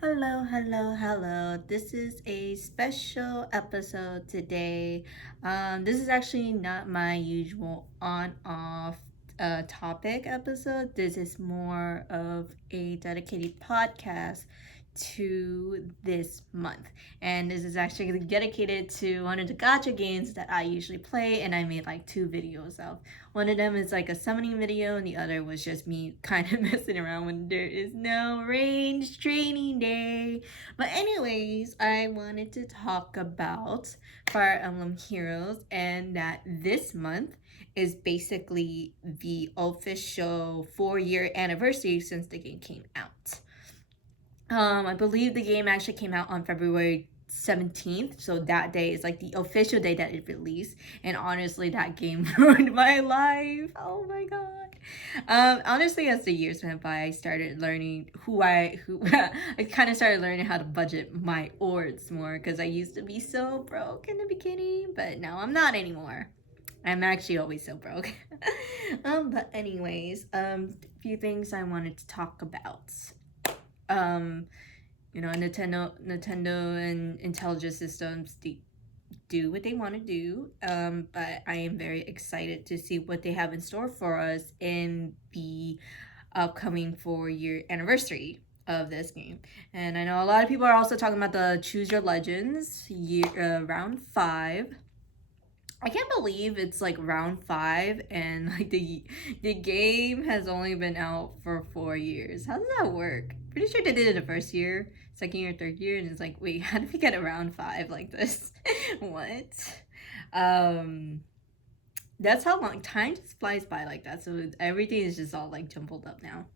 Hello, hello, hello. This is a special episode today. This is actually not my usual on off topic episode. This is more of a dedicated podcast to this month. And this is actually dedicated to one of the gacha games that I usually play, and I made like two videos of. One of them is like a summoning video, and the other was just me kind of messing around when there is no range training day. But, anyways, I wanted to talk about Fire Emblem Heroes, and that this month is basically the official 4-year anniversary since the game came out. I believe the game actually came out on February 17th, so that day is like the official day that it released. And honestly, that game ruined my life. Oh my god. Honestly, as the years went by, I started learning who I kind of started learning how to budget my orbs more, because I used to be so broke in the beginning, but now I'm not anymore. I'm actually always so broke. But anyways, a few things I wanted to talk about. um Nintendo and Intelligent Systems do what they want to do, but I am very excited to see what they have in store for us in the upcoming 4-year anniversary of this game. And I know a lot of people are also talking about the Choose Your Legends round 5. I can't believe it's like round 5 and like the game has only been out for 4 years. How does that work? Pretty sure they did it the first year, second year, third year, and it's like, wait, how did we get around 5 like this? What? Um, that's how long time just flies by like that. So everything is just all like jumbled up now.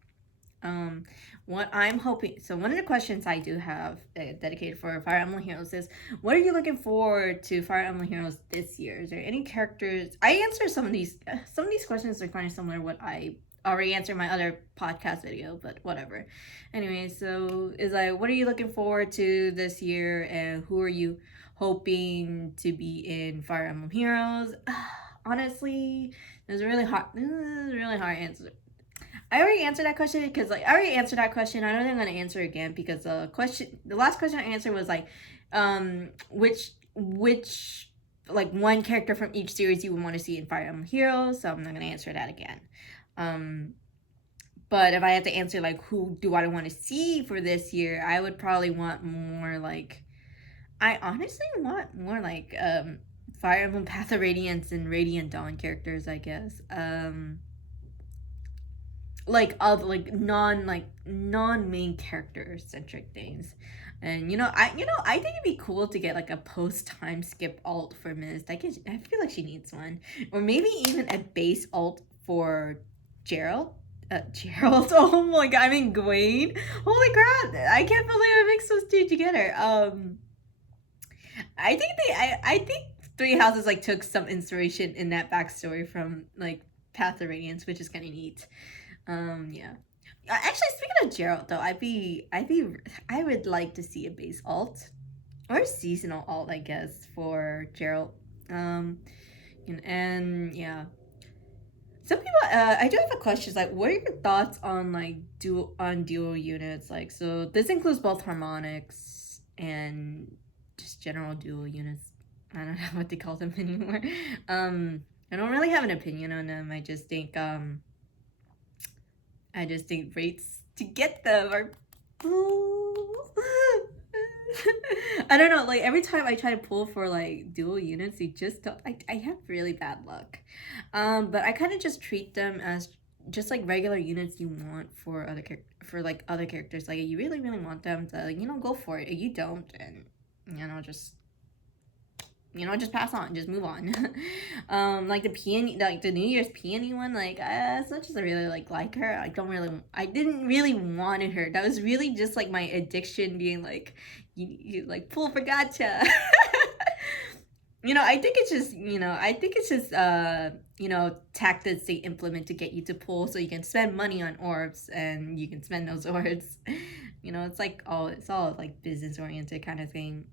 Um, what I'm hoping, so one of the questions I do have dedicated for Fire Emblem Heroes is, what are you looking forward to Fire Emblem Heroes this year? Is there any characters? I answer some of these questions are kind of similar to what I already answered in my other podcast video, but whatever. Anyway, so is like, what are you looking forward to this year, and who are you hoping to be in Fire Emblem Heroes? Honestly, this is a really hard answer. I already answered that question because like I already answered that question. I don't think I'm gonna answer again because the last question I answered was like, which like one character from each series you would want to see in Fire Emblem Heroes. So I'm not gonna answer that again. Um, but if I had to answer like who do I want to see for this year, I would probably want more like, I honestly want more like Fire Emblem Path of Radiance and Radiant Dawn characters, I guess. Like other non main character centric things. And I think it'd be cool to get like a post time skip alt for Mist. I feel like she needs one, or maybe even a base alt for Gerald. Gerald. Oh my god, I mean Gwaine. Holy crap! I can't believe I mixed those two together. I think Three Houses like took some inspiration in that backstory from like Path of Radiance, which is kind of neat. Yeah. Actually, speaking of Gerald, though, I would like to see a base alt or a seasonal alt, I guess, for Gerald. And yeah, some people. I do have a question. Like, what are your thoughts on like dual units? Like, so this includes both harmonics and just general dual units. I don't know what they call them anymore. I don't really have an opinion on them. I just think rates to get them are. I don't know. Like every time I try to pull for like dual units, they just don't. I have really bad luck. But I kind of just treat them as just like regular units you want for other characters. Like you really want them to go for it. If you don't, and just just pass on, just move on. Like the peony, like the New Year's peony one, like as much as I really like her, I didn't really wanted her. That was really just like my addiction being like, you like pull for gotcha. I think it's just tactics they implement to get you to pull so you can spend money on orbs and you can spend those orbs. It's all like business oriented kind of thing.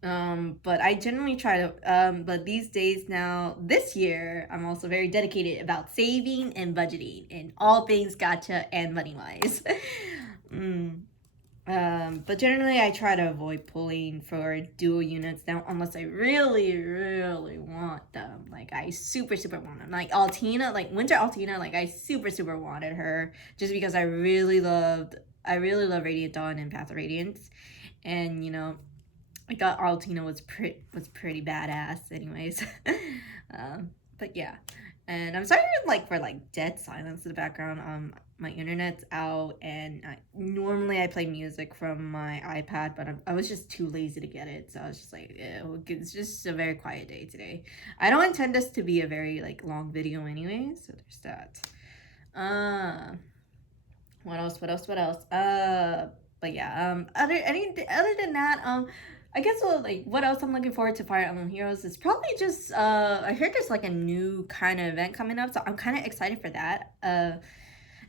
But I generally try to, but these days now, this year, I'm also very dedicated about saving and budgeting in all things gotcha and money wise. mm. But generally, I try to avoid pulling for dual units now unless I really, really want them. Like, I super, super want them. Like, Altina, like, Winter Altina, like, I super, super wanted her just because I really love Radiant Dawn and Path of Radiance. And, I thought Altina was pretty badass anyways. But yeah. And I'm sorry for dead silence in the background. My internet's out, and normally I play music from my iPad, but I was just too lazy to get it, so I was just like, it's just a very quiet day today. I don't intend this to be a very long video anyway, so there's that. What else? But yeah. Other than that, I guess what else I'm looking forward to Fire Emblem Heroes is probably just I heard there's a new kind of event coming up, so I'm kind of excited for that.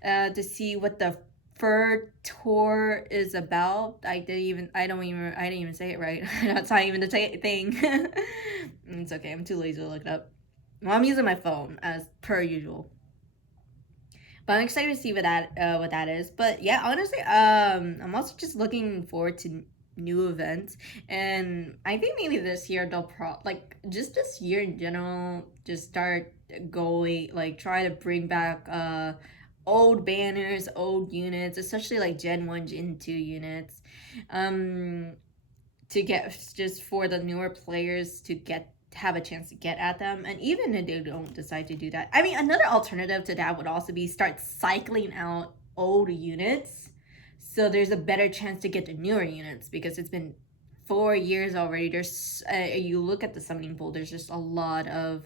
To see what the Fur Tour is about. I didn't even say it right. That's not even the thing. It's okay. I'm too lazy to look it up. Well, I'm using my phone as per usual. But I'm excited to see what that is. But yeah, honestly, I'm also just looking forward to new events, and I think maybe this year they'll just this year in general, just start going try to bring back old banners, old units, especially Gen 1, Gen 2 units, to get just for the newer players to have a chance to get at them. And even if they don't decide to do that, I mean, another alternative to that would also be start cycling out old units so there's a better chance to get the newer units, because it's been 4 years already. There's you look at the summoning pool, there's a lot of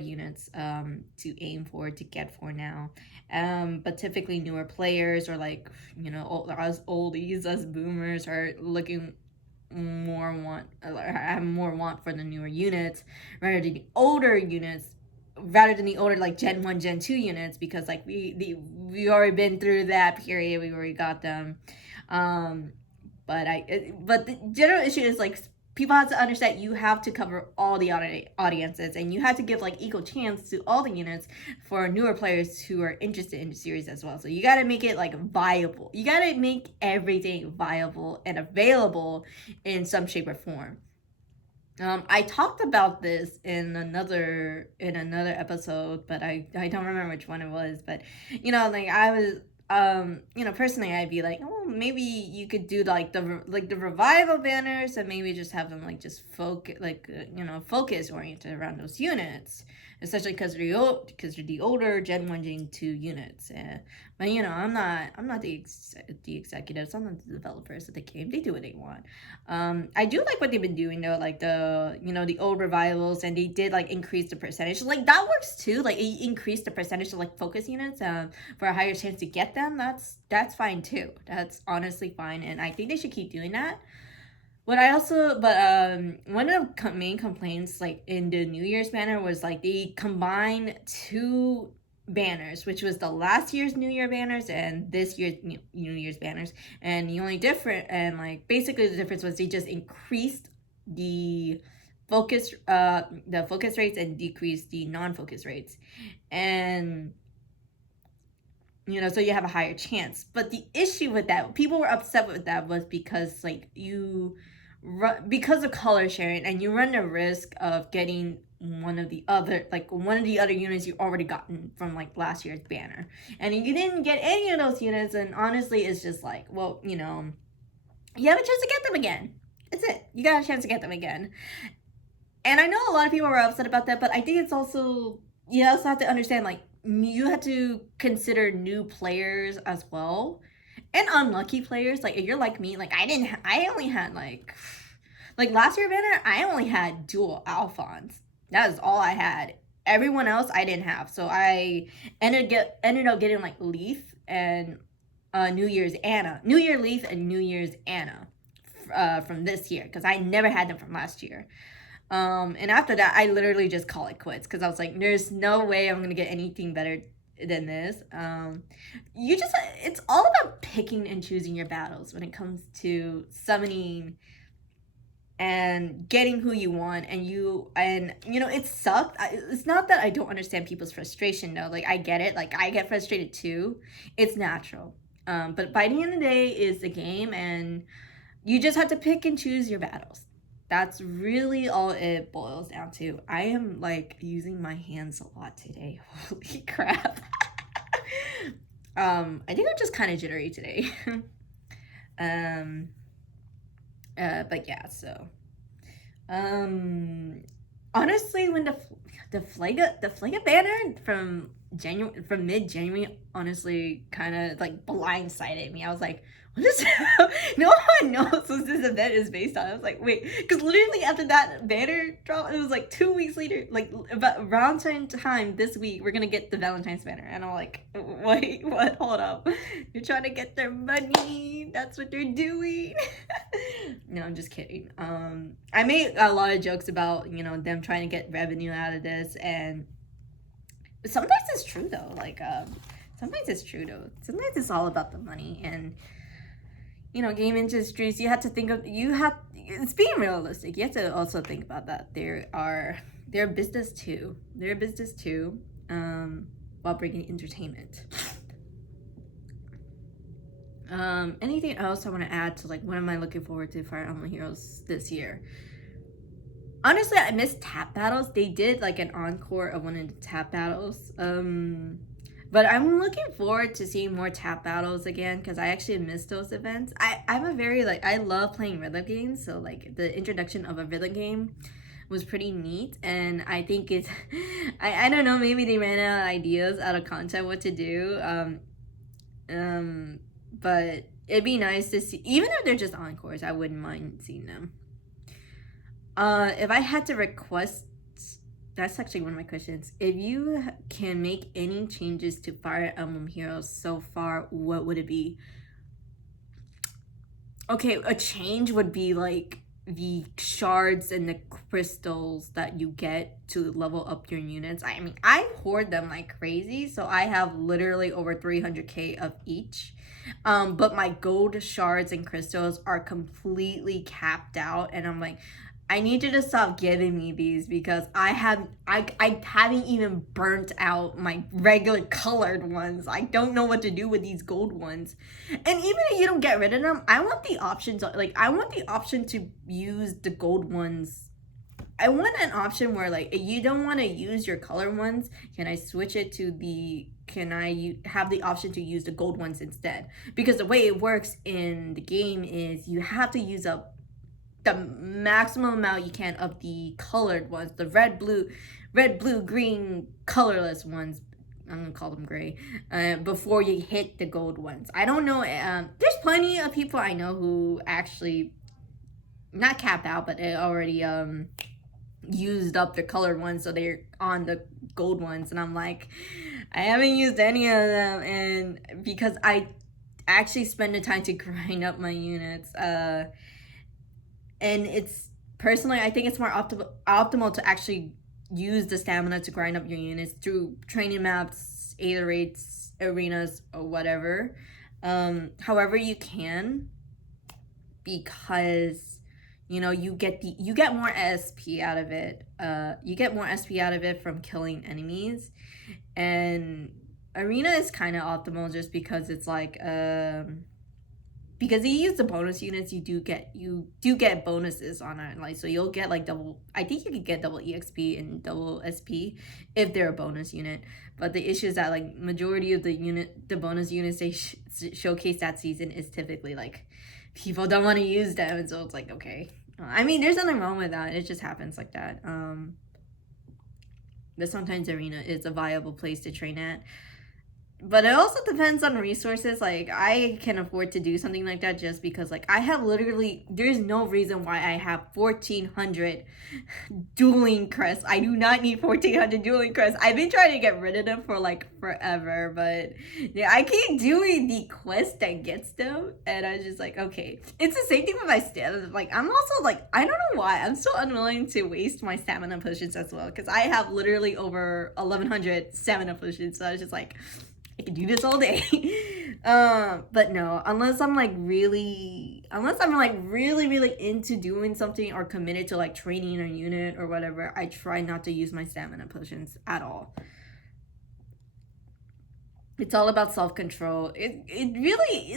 units to aim for, to get for now. But typically newer players, or us oldies, us boomers, are looking have more want for the newer units rather than the older units, rather than the older Gen 1, Gen 2 units, because we already been through that period. We already got them. But the general issue is people have to understand you have to cover all the audiences, and you have to give equal chance to all the units for newer players who are interested in the series as well. So you got to make it viable. You got to make everything viable and available in some shape or form. I talked about this in another episode, but I don't remember which one it was. But I was personally, I'd be oh, maybe you could do the revival banners, and maybe just have them just focus oriented around those units, especially because they're the older Gen 1, Gen 2 units. But I'm not the executives. I'm not the developers of the game. They do what they want. I do like what they've been doing though, the old revivals, and they did increase the percentage. That works too. It increased the percentage of focus units for a higher chance to get them. That's fine too. That's honestly fine, and I think they should keep doing that. One of the main complaints in the New Year's banner was they combined two banners, which was the last year's New Year banners and this year's New Year's banners, and the only different and basically the difference was they just increased the focus rates and decreased the non-focus rates, and so you have a higher chance. But the issue with that, people were upset with that, was because because of color sharing, and you run the risk of getting one of the other units you already gotten from last year's banner, and you didn't get any of those units, and honestly it's just well, you have a chance to get them again. That's it. You got a chance to get them again. And I know a lot of people were upset about that, but I think it's also, you also have to understand you have to consider new players as well, and unlucky players. If you're like me, I only had last year banner, I only had dual Alphons. That is all I had. Everyone else I didn't have, so I ended up getting Leaf and New Year Leaf and New Year's Anna from this year, because I never had them from last year. And after that, I literally just call it quits, because I was there's no way I'm gonna get anything better than this. It's all about picking and choosing your battles when it comes to summoning and getting who you want. And it sucked. It's not that I don't understand people's frustration though. I get it. I get frustrated too. It's natural. But by the end of the day, it's a game, and you just have to pick and choose your battles. That's really all it boils down to. I am like using my hands a lot today. Holy crap. I think I'm just kind of jittery today. um, but yeah, so honestly, when the Flaga banner from mid January, honestly, kind of like blindsided me. I was like, what is no one knows what this event is based on. I was like, wait, because literally after that banner drop, it was like 2 weeks later, like about around time this week, we're gonna get the Valentine's banner, and I'm like, wait, what? Hold up, you're trying to get their money. That's what they're doing. No, I'm just kidding. I made a lot of jokes about them trying to get revenue out of this, and sometimes it's true though. Like sometimes it's true though. Sometimes it's all about the money, and game industries. You have to think of it's being realistic. You have to also think about that they're a business too. They're a business too, while bringing entertainment. Anything else I want to add to, like, what am I looking forward to Fire Emblem Heroes this year? Honestly, I miss tap battles. They did like an encore of one of the tap battles. But I'm looking forward to seeing more tap battles again, because I actually miss those events. I'm a very, like, I love playing rhythm games, so like the introduction of a rhythm game was pretty neat, and I think it's I don't know, maybe they ran out of ideas, out of content, what to do. But it'd be nice to see, even if they're just encores, I wouldn't mind seeing them. If I had to request, that's actually one of my questions. If you can make any changes to Fire Emblem Heroes so far, what would it be? Okay, a change would be like the shards and the crystals that you get to level up your units. I mean, I hoard them like crazy, so I have literally over 300k of each. But my gold shards and crystals are completely capped out, and I'm like, I need you to stop giving me these, because I haven't even burnt out my regular colored ones. I don't know what to do with these gold ones. And even if you don't get rid of them, I want the option to, like, I want the option to use the gold ones. I want an option where, like, if you don't want to use your color ones, can I switch it to can I have the option to use the gold ones instead? Because the way it works in the game is you have to use up the maximum amount you can of the colored ones, the red, blue, green, colorless ones. I'm gonna call them gray, before you hit the gold ones. I don't know. There's plenty of people I know who actually not capped out, but they already used up their colored ones, so they're on the gold ones. And I'm like, I haven't used any of them, and because I actually spend the time to grind up my units, and it's personally, I think it's more optimal to actually use the stamina to grind up your units through training maps, aether-rates, arenas, or whatever. However you can, because you get more SP out of it. You get more SP out of it from killing enemies, and arena is kind of optimal just because it's like because you use the bonus units, you do get bonuses on it. Like, so you'll get like double. I think you can get double EXP and double SP if they're a bonus unit. But the issue is that, like, majority of the bonus units they showcase that season is typically like people don't want to use them, and so it's like, okay. I mean, there's nothing wrong with that. It just happens like that. But sometimes arena is a viable place to train at. But it also depends on resources. Like, I can afford to do something like that just because, like, I have literally, there's no reason why I have 1,400 dueling crests. I do not need 1,400 dueling crests. I've been trying to get rid of them for, like, forever, but yeah, I keep doing the quest that gets them, and I was just like, okay. It's the same thing with my stamina. Like, I'm also, like, I don't know why, I'm so unwilling to waste my stamina potions as well, because I have literally over 1,100 stamina potions, so I was just like, I can do this all day. But no, unless I'm really into doing something or committed to, like, training a unit or whatever, I try not to use my stamina potions at all. It's all about self-control. It really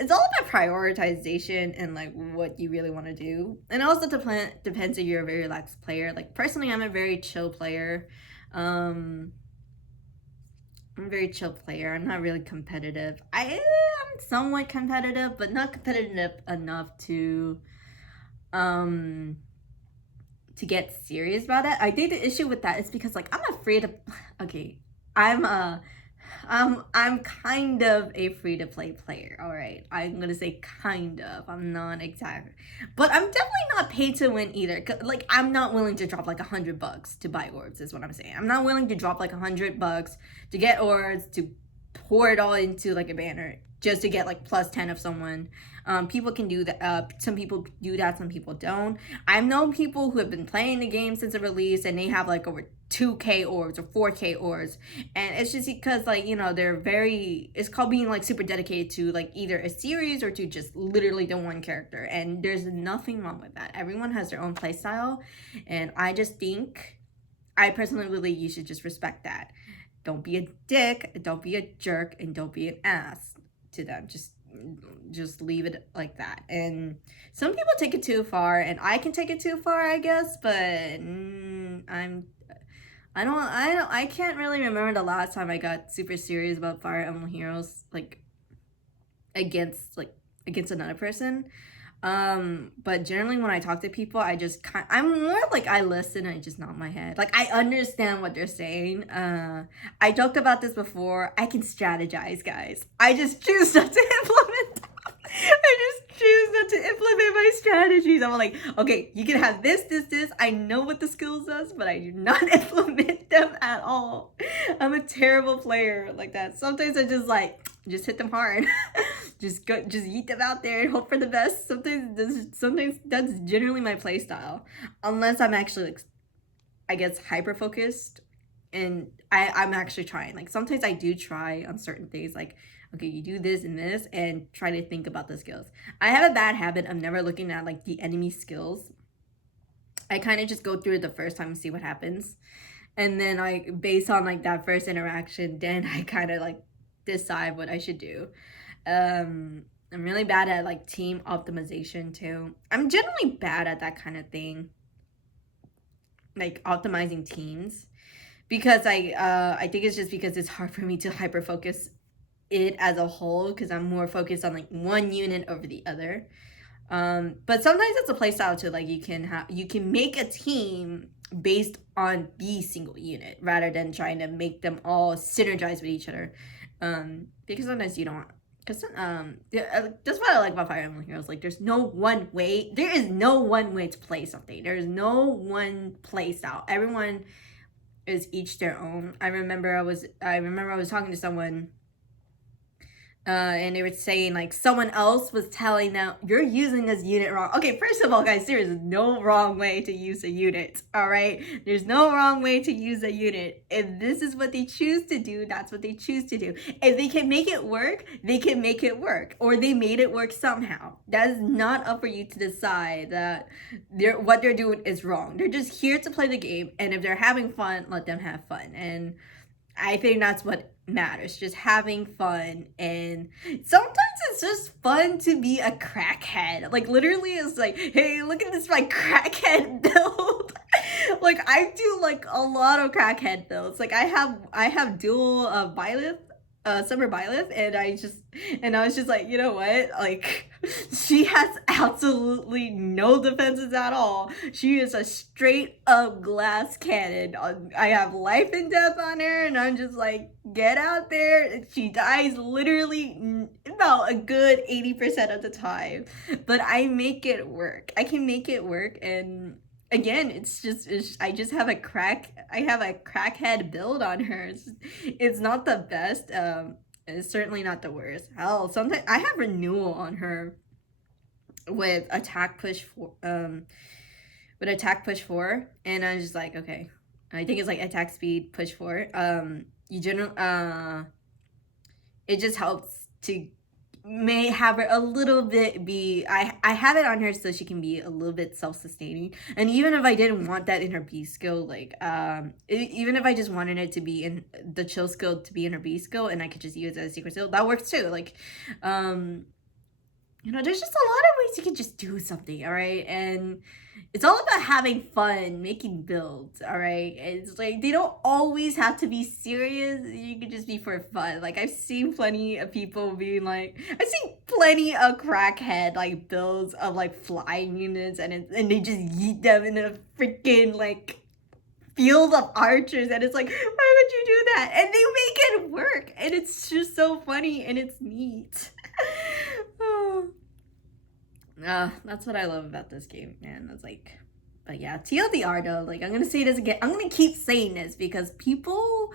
it's all about prioritization and like what you really want to do. And also depends if you're a very relaxed player. Like personally, I'm a very chill player. Um I'm a very chill player. I'm not really competitive. I am somewhat competitive, but not competitive enough um to get serious about it. I think the issue with that is because like I'm afraid of okay, I'm I'm kind of a free to play player. All right, I'm gonna say kind of. I'm not exactly, but I'm definitely not paid to win either. Like I'm not willing to drop like $100 to buy orbs. Is what I'm saying. I'm not willing to drop like $100 to get orbs to pour it all into like a banner just to get like +10 of someone. People can do that. Some people do that. Some people don't. I've known people who have been playing the game since the release and they have like over 2K orbs or 4K orbs, and it's just because like they're very, it's called being like super dedicated to like either a series or to just literally the one character, and there's nothing wrong with that. Everyone has their own play style, and I just think, I personally believe you should just respect that. Don't be a dick, don't be a jerk, and don't be an ass to them. Just leave it like that. And some people take it too far, and I can take it too far, I guess, but I can't really remember the last time I got super serious about Fire Emblem Heroes, like against another person. But generally when I talk to people, I'm more like I listen and I just nod my head. Like I understand what they're saying. I joked about this before. I can strategize, guys. I just choose not to implement them. I just choose not to implement my strategies. I'm like, okay, you can have this. I know what the skills does, but I do not implement them at all. I'm a terrible player like that. Sometimes I just hit them hard. Just eat them out there and hope for the best. Sometimes that's generally my play style, unless I'm actually like, I guess, hyper focused, and I'm actually trying. Like sometimes I do try on certain things, like okay, you do this and this, and try to think about the skills. I have a bad habit of never looking at like the enemy skills. I kind of just go through it the first time and see what happens, and then I, based on like that first interaction, then I kind of like decide what I should do. I'm really bad at like team optimization too. I'm generally bad at that kind of thing, like optimizing teams, because I think it's just because it's hard for me to hyper focus it as a whole, because I'm more focused on like one unit over the other. But sometimes it's a play style too. Like you can make a team based on the single unit rather than trying to make them all synergize with each other. Because sometimes you don't. Because yeah, that's what I like about Fire Emblem Heroes. Like, there's no one way. There is no one way to play something. There is no one play style. Everyone is each their own. I remember I was talking to someone, and they were saying like someone else was telling them, you're using this unit wrong. Okay, first of all, guys, there is no wrong way to use a unit. All right, there's no wrong way to use a unit. If this is what they choose to do, that's what they choose to do. If they can make it work, they can make it work, or they made it work somehow. That is not up for you to decide that what they're doing is wrong. They're just here to play the game, and if they're having fun, let them have fun. And I think that's what matters, just having fun. And sometimes it's just fun to be a crackhead. Like literally it's like, hey, look at this, my crackhead build. Like I do like a lot of crackhead builds. Like I have dual Byleth, Summer Byleth, and I was just like, you know what, like she has absolutely no defenses at all. She is a straight up glass cannon. I have life and death on her, and I'm just like, get out there. She dies literally about a good 80% of the time, but I make it work. I can make it work. And again, I just have a crackhead build on her. It's not the best. It's certainly not the worst. Hell, sometimes I have renewal on her with attack push four, and I'm just like, okay, I think it's like attack speed push 4. You generally it just helps to may have her a little bit be, I have it on her so she can be a little bit self-sustaining. And even if I didn't want that in her B skill, like even if I just wanted it to be in the chill skill to be in her B skill and I could just use it as a secret skill, that works too. Like you know, there's just a lot of ways you can just do something, all right? And it's all about having fun, making builds, all right? It's like, they don't always have to be serious. You can just be for fun. Like, I've seen plenty of people being like, I've seen plenty of crackhead, like, builds of, like, flying units, and they just yeet them in a freaking, like, field of archers, and it's like, why would you do that? And they make it work, and it's just so funny, and it's neat. That's what I love about this game, man. It's like, but yeah, TLDR though, like, I'm gonna say this again. I'm gonna keep saying this because people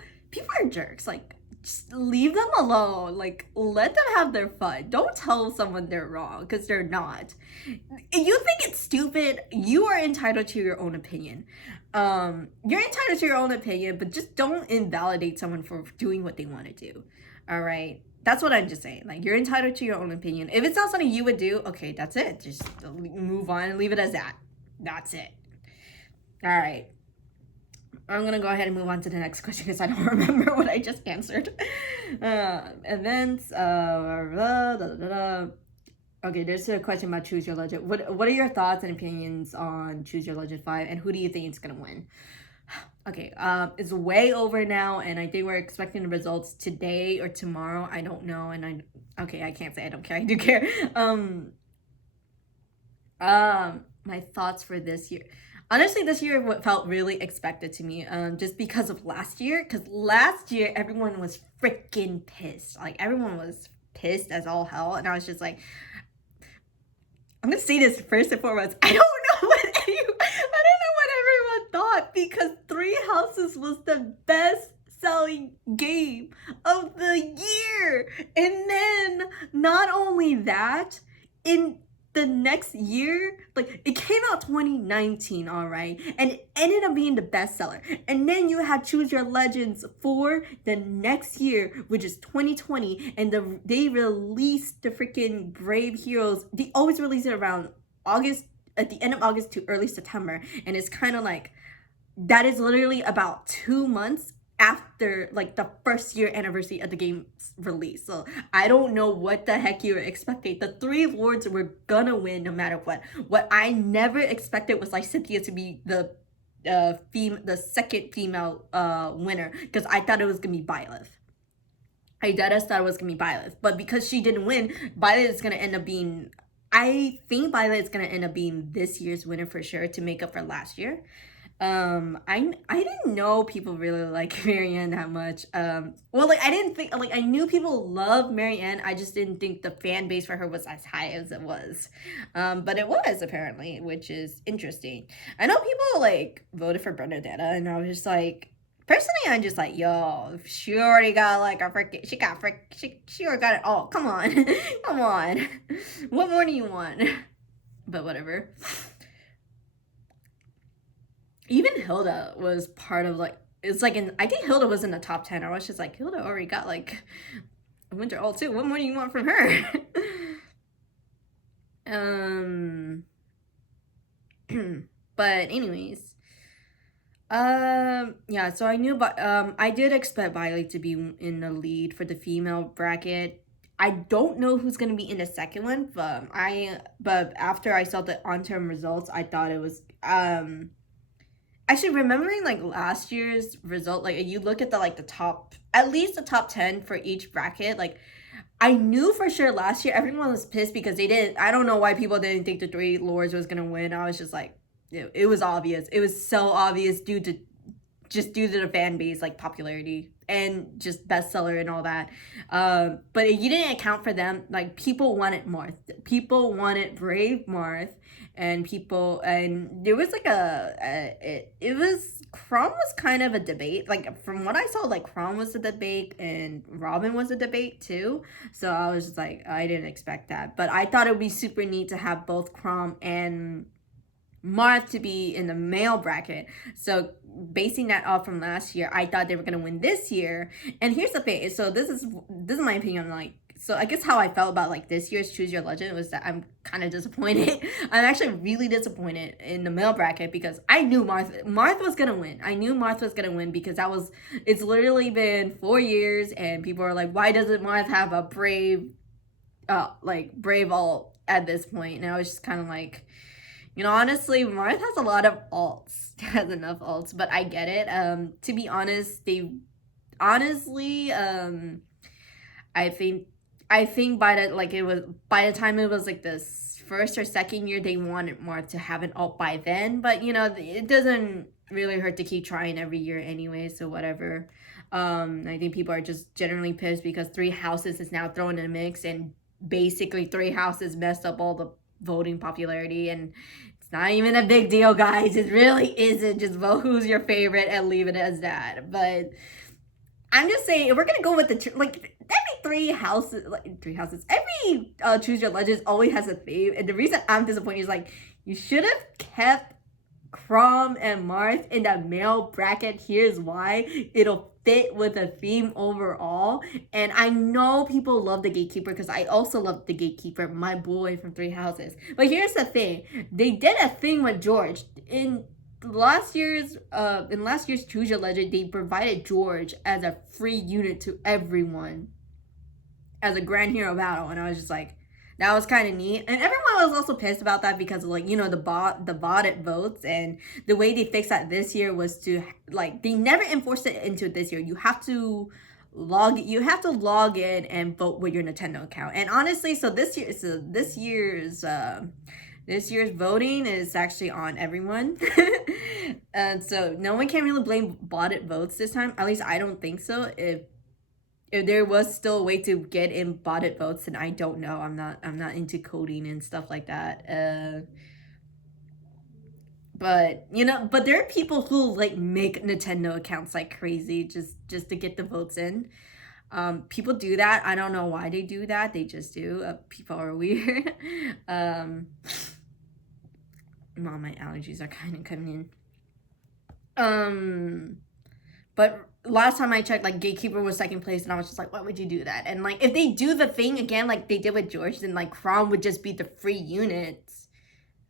are jerks. Like, just leave them alone. Like, let them have their fun. Don't tell someone they're wrong, because they're not. If you think it's stupid, you are entitled to your own opinion. You're entitled to your own opinion, but just don't invalidate someone for doing what they want to do. All right? That's what I'm just saying. Like, you're entitled to your own opinion. If it's not something you would do, okay, that's it. Just move on and leave it as that. That's it. All right. I'm going to go ahead and move on to the next question because I don't remember what I just answered. Events. Okay, there's a question about Choose Your Legend. What are your thoughts and opinions on Choose Your Legend 5, and who do you think is going to win? Okay, it's way over now, and I think we're expecting the results today or tomorrow. I don't know, and I can't say I don't care. I do care. My thoughts for this year. Honestly, this year felt really expected to me, just because of last year. Because last year, everyone was freaking pissed. Like, everyone was pissed as all hell, and I was just like, I'm gonna say this first and foremost. I don't know what everyone thought, because Three Houses was the best selling game of the year. And then not only that, in the next year, like, it came out 2019, all right, and it ended up being the bestseller. And then you had Choose Your Legends for the next year, which is 2020, and they released the freaking Brave Heroes. They always release it around August, at the end of August to early September, and it's kind of like, that is literally about 2 months after, like, the first year anniversary of the game's release. So I don't know what the heck you were expecting. The Three Lords were gonna win no matter what. What I never expected was, like, Cynthia to be the second female winner, because I thought it was gonna be Byleth. I thought it was gonna be Byleth, but because she didn't win, Byleth is gonna end up being, I think Byleth is gonna end up being this year's winner for sure, to make up for last year. I didn't know people really like Marianne that much. Well, like, I didn't think, like, I knew people love Marianne. I just didn't think the fan base for her was as high as it was. But it was, apparently, which is interesting. I know people, like, voted for Bernadetta, and I was just like, personally, I'm just like, yo, she already got, like, she already got it all. Come on. Come on. What more do you want? But whatever. Even Hilda was part of, like, it's like, I think Hilda was in the top 10. I was just like, Hilda already got, like, a winter all too. What more do you want from her? But anyways, yeah, so I knew, but I did expect Violet to be in the lead for the female bracket. I don't know who's gonna be in the second one, but after I saw the on-term results, I thought it was actually, remembering, like, last year's result, like, you look at the top, at least the top 10 for each bracket, like, I knew for sure last year everyone was pissed because they didn't, I don't know why people didn't think the Three Lords was gonna win. I was just like, it was obvious. It was so obvious due to the fan base, like, popularity and just bestseller and all that. But you didn't account for them. Like, people wanted Marth. People wanted Brave Marth. And there was, like, Chrom was kind of a debate. Like, from what I saw, like, Chrom was a debate and Robin was a debate too. So I was just like, I didn't expect that. But I thought it would be super neat to have both Chrom and Marth to be in the male bracket. So basing that off from last year, I thought they were gonna win this year. And here's the thing. So this is my opinion on, like, So I guess how I felt about like this year's Choose Your Legend was that I'm kind of disappointed. I'm actually really disappointed in the male bracket because I knew Martha was gonna win. I knew Martha was gonna win because it's literally been 4 years and people are like, why doesn't Martha have a brave alt at this point? And I was just kind of like, honestly, Marth has a lot of alts, has enough alts, but I get it. To be honest, I think, by the time it was like this first or second year, they wanted Marth to have an alt by then, but it doesn't really hurt to keep trying every year anyway, so whatever. I think people are just generally pissed because Three Houses is now thrown in the mix, and basically Three Houses messed up all the voting popularity, and it's not even a big deal, guys. It really isn't. Just vote who's your favorite and leave it as that. But I'm just saying, if we're gonna go with every three houses, every Choose Your Legends always has a theme, and the reason I'm disappointed is like you should have kept Crom and Marth in that male bracket. Here's why: it'll fit with the theme overall. And I know people love the Gatekeeper because I also love the Gatekeeper, my boy from Three Houses. But here's the thing: they did a thing with George in last year's Choose Your Legend. They provided George as a free unit to everyone as a grand hero battle, and I was just like, that was kind of neat. And everyone was also pissed about that because of the botted votes, and the way they fixed that this year was to they never enforced it into this year. You have to log in and vote with your Nintendo account. And honestly, so this year's voting is actually on everyone. And so no one can really blame botted votes this time. At least I don't think so. If there was still a way to get in botted votes, then I don't know. I'm not into coding and stuff like that. But there are people who make Nintendo accounts like crazy just to get the votes in. People do that. I don't know why they do that. They just do. People are weird. My allergies are kind of coming in. But last time I checked, Gatekeeper was second place, and I was just like, why would you do that? And if they do the thing again like they did with George, then Crom would just be the free units.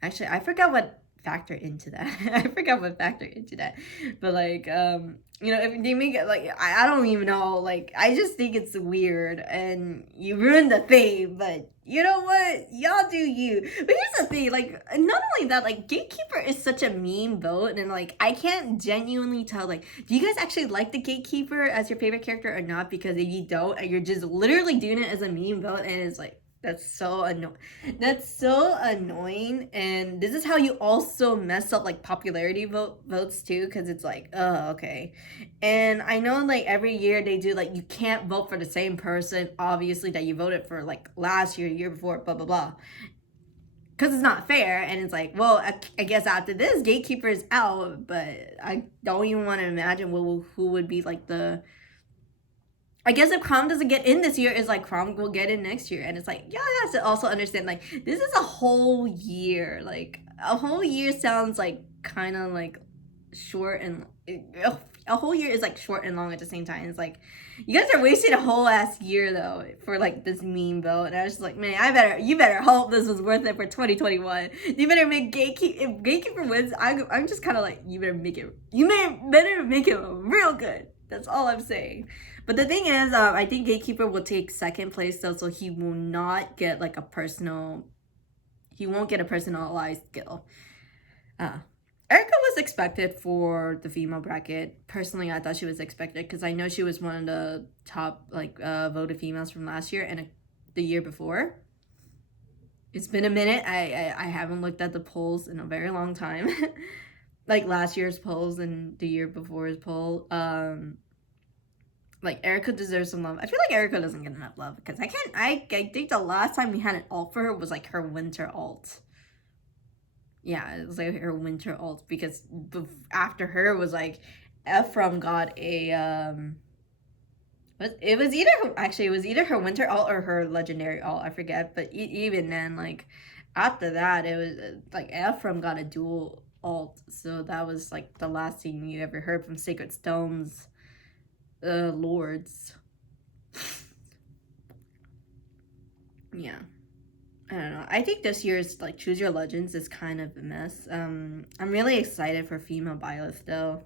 Actually, I forgot what factored into that. But if they make it I don't even know. I just think it's weird, and you ruined the thing. But you know what? Y'all do you. But here's the thing: not only that, Gatekeeper is such a meme vote, and I can't genuinely tell. Do you guys actually like the Gatekeeper as your favorite character or not? Because if you don't, you're just literally doing it as a meme vote, and it's that's so annoying. That's so annoying. And this is how you also mess up popularity votes too, because it's oh, okay. And I know every year they do you can't vote for the same person, obviously, that you voted for last year before, blah blah blah. Because it's not fair, and it's well, I guess after this, Gatekeeper is out, but I don't even want to imagine who would be the. I guess if Crom doesn't get in this year, it's Crom will get in next year. And it's y'all have to also understand, this is a whole year. A whole year sounds kind of short, and a whole year is short and long at the same time. It's you guys are wasting a whole ass year though for this meme vote. And I was just man, you better hope this was worth it for 2021. You better make if Gatekeeper wins, I'm just kind of you better make it real good. That's all I'm saying. But the thing is, I think Gatekeeper will take second place though, so he will not get he won't get a personalized skill. Erica was expected for the female bracket. Personally, I thought she was expected because I know she was one of the top voted females from last year and the year before. It's been a minute. I haven't looked at the polls in a very long time. Last year's polls and the year before's poll. Erica deserves some love. I feel Erica doesn't get enough love because I think the last time we had an alt for her was her winter alt. Yeah, it was her winter alt because after her was Ephraim got a it was either her winter alt or her legendary alt, I forget. But even then, after that, it was Ephraim got a dual alt, so that was the last thing you ever heard from Sacred Stone's lords. Yeah. I don't know. I think this year's like Choose Your Legends is kind of a mess. I'm really excited for female Byleth though.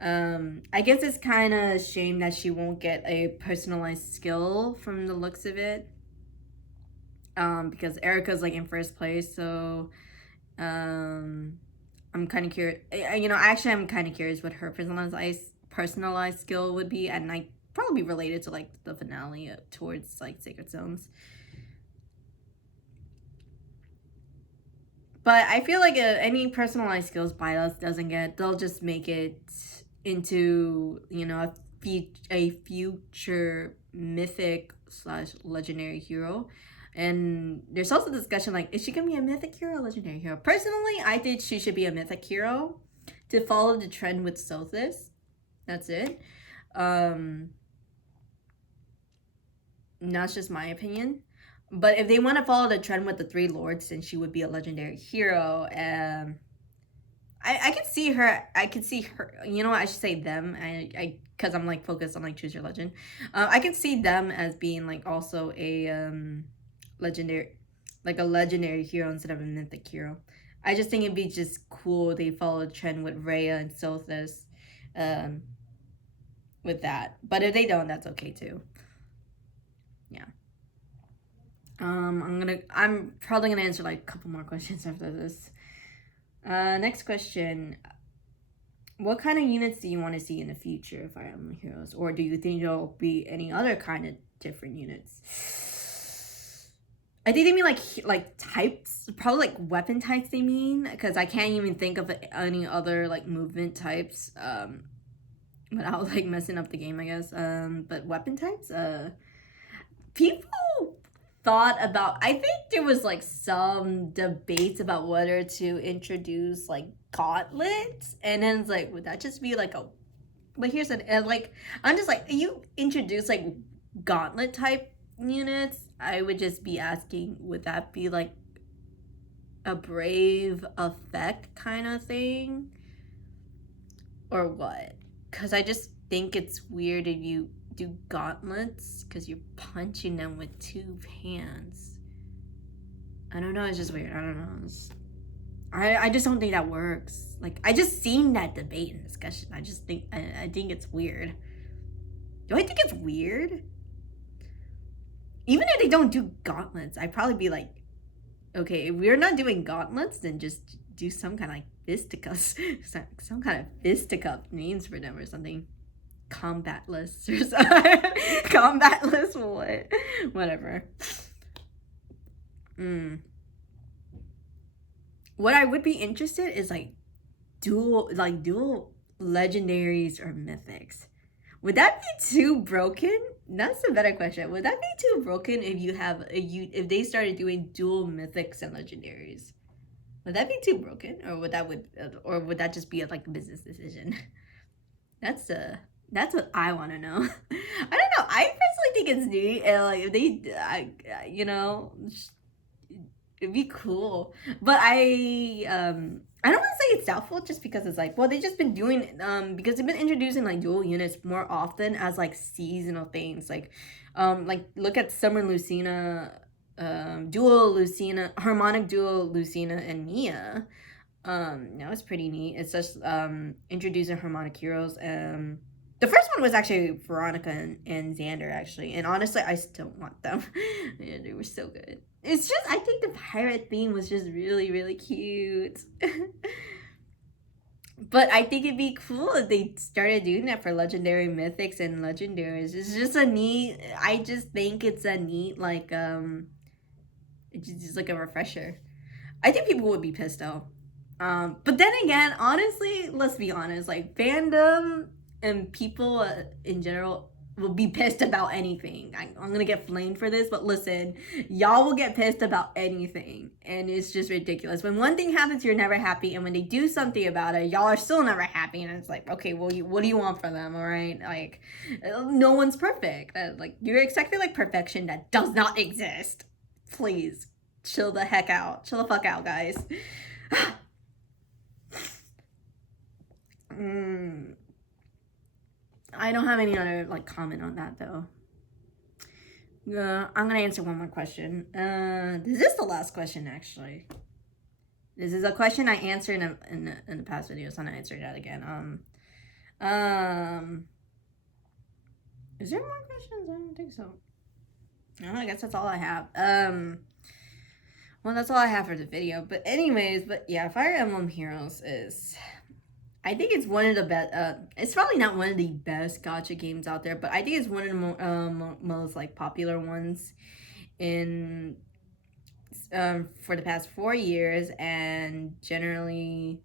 I guess it's kind of a shame that she won't get a personalized skill from the looks of it. Because Erica's like in first place, so um, I'm kind of curious. Actually, I'm kind of curious what her personalized skill would be, and like probably related to like the finale towards like Sacred Zones. But I feel like any personalized skills Byleth doesn't get, they'll just make it into a future mythic slash legendary hero. And there's also discussion like, is she gonna be a mythic hero or legendary hero? Personally, I think she should be a mythic hero to follow the trend with Sothis. That's it. That's just my opinion. But if they want to follow the trend with the three lords, then she would be a legendary hero. I can see her. I can see her. You know what? I should say them. Because I'm like focused on like Choose Your Legend. I can see them as being like also a legendary, like a legendary hero instead of a mythic hero. I just think it'd be just cool. They follow the trend with Rhea and Sothis, with that. But if they don't, that's okay too. Yeah. I'm probably gonna answer like a couple more questions after this. Next question. What kind of units do you want to see in the future of Fire Emblem Heroes? Or do you think there'll be any other kind of different units? I think they mean like types, probably like weapon types they mean, because I can't even think of any other like movement types without like messing up the game, I guess. But weapon types, people thought about, I think there was like some debates about whether to introduce like gauntlets, and then it's like, would that just be like a, but here's an, and like, I'm just like, you introduce like gauntlet type units, I would just be asking, would that be like a brave effect kind of thing or what? Because I just think it's weird if you do gauntlets because you're punching them with two hands. I don't know, it's just weird. I don't know. I just don't think that works. Like, I just seen that debate and discussion. I just think, I think it's weird. Do I think it's weird? Even if they don't do gauntlets, I'd probably be like, okay, if we're not doing gauntlets, then just do some kind of like fisticuffs, some kind of fisticuff names for them or something. Combatless or something. Combatless, what? Whatever. What I would be interested is like dual legendaries or mythics. Would that be too broken? That's a better question. Would that be too broken if you have if they started doing dual mythics and legendaries? Would that be too broken, or would that just be like a business decision? That's what I want to know. I don't know. I personally think it's neat, and like if it'd be cool. But I don't want to say it's doubtful just because it's like, well, they've just been doing because they've been introducing like dual units more often as like seasonal things. Like look at Summer Lucina, dual Lucina, harmonic dual Lucina and Mia. That was pretty neat. It's just introducing harmonic heroes. The first one was actually Veronica and Xander, actually. And honestly, I still want them. Yeah, they were so good. It's just, I think the pirate theme was just really, really cute. But I think it'd be cool if they started doing that for legendary mythics and legendaries. It's just a neat, I just think it's a neat, like, it's just like a refresher. I think people would be pissed though. But then again, honestly, let's be honest, like fandom and people in general will be pissed about anything. I'm gonna get flamed for this, but listen, y'all will get pissed about anything, and it's just ridiculous. When one thing happens, you're never happy, and when they do something about it, y'all are still never happy, and it's like, okay, well, what do you want from them? All right, like, no one's perfect. Like, you're expecting like perfection that does not exist. Please, chill the heck out. Chill the fuck out, guys. I don't have any other like comment on that though. I'm gonna answer one more question. This is the last question, actually. This is a question I answered in the past videos, so I'm gonna answer that again. Um, is there more questions? I don't think so. No, I guess that's all I have. Well, that's all I have for the video. But anyways, but yeah, Fire Emblem Heroes is. I think it's one of the best. It's probably not one of the best gacha games out there, but I think it's one of the most like popular ones in for the past 4 years, and generally,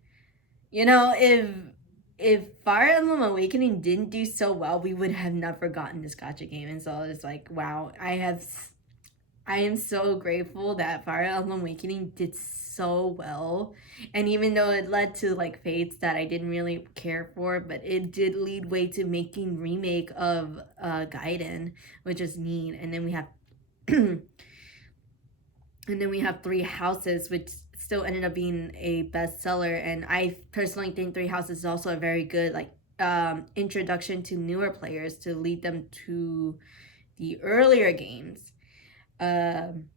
if Fire Emblem Awakening didn't do so well, we would have never gotten this gacha game. And so it's like, wow, I am so grateful that Fire Emblem Awakening did so well. And even though it led to like fates that I didn't really care for, but it did lead way to making remake of Gaiden, which is neat. And then we have and then we have Three Houses, which still ended up being a bestseller. And I personally think Three Houses is also a very good like introduction to newer players to lead them to the earlier games. Um,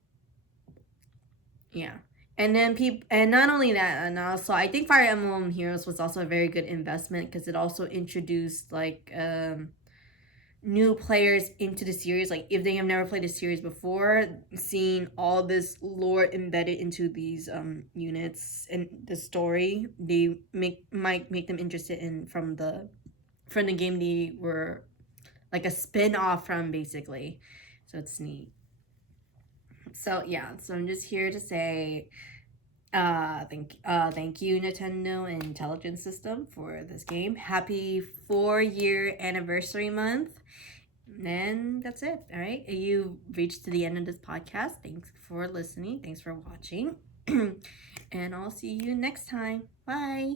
yeah. And then and not only that, and also I think Fire Emblem Heroes was also a very good investment because it also introduced like new players into the series. Like if they have never played the series before, seeing all this lore embedded into these units and the story, they might make them interested in from the game they were like a spin-off from, basically. So it's neat. So yeah, so I'm just here to say thank you, Nintendo Intelligence System, for this game. Happy 4-year anniversary month. And that's it. All right, you reached to the end of this podcast. Thanks for listening. Thanks for watching. And I'll see you next time. Bye.